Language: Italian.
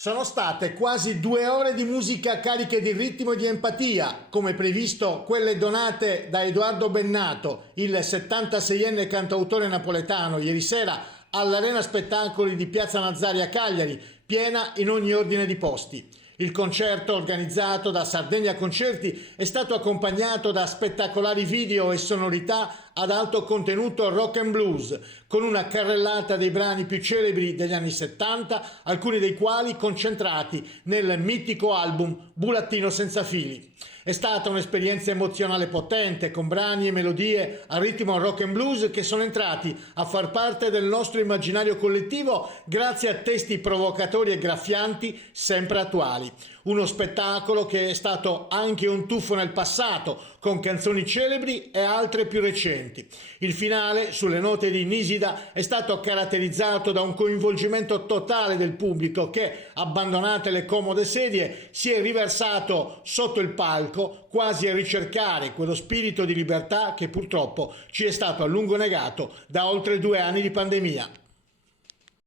Sono state quasi 2 ore di musica cariche di ritmo e di empatia, come previsto quelle donate da Edoardo Bennato, il 76enne cantautore napoletano, ieri sera all'Arena Spettacoli di Piazza Nazzari a Cagliari, piena in ogni ordine di posti. Il concerto, organizzato da Sardegna Concerti, è stato accompagnato da spettacolari video e sonorità ad alto contenuto rock and blues, con una carrellata dei brani più celebri degli anni 70, alcuni dei quali concentrati nel mitico album Burattino senza fili. È stata un'esperienza emozionale potente, con brani e melodie a ritmo rock and blues che sono entrati a far parte del nostro immaginario collettivo grazie a testi provocatori e graffianti sempre attuali. Uno spettacolo che è stato anche un tuffo nel passato, con canzoni celebri e altre più recenti. Il finale, sulle note di Nisida, è stato caratterizzato da un coinvolgimento totale del pubblico che, abbandonate le comode sedie, si è riversato sotto il palco quasi a ricercare quello spirito di libertà che purtroppo ci è stato a lungo negato da oltre 2 anni di pandemia.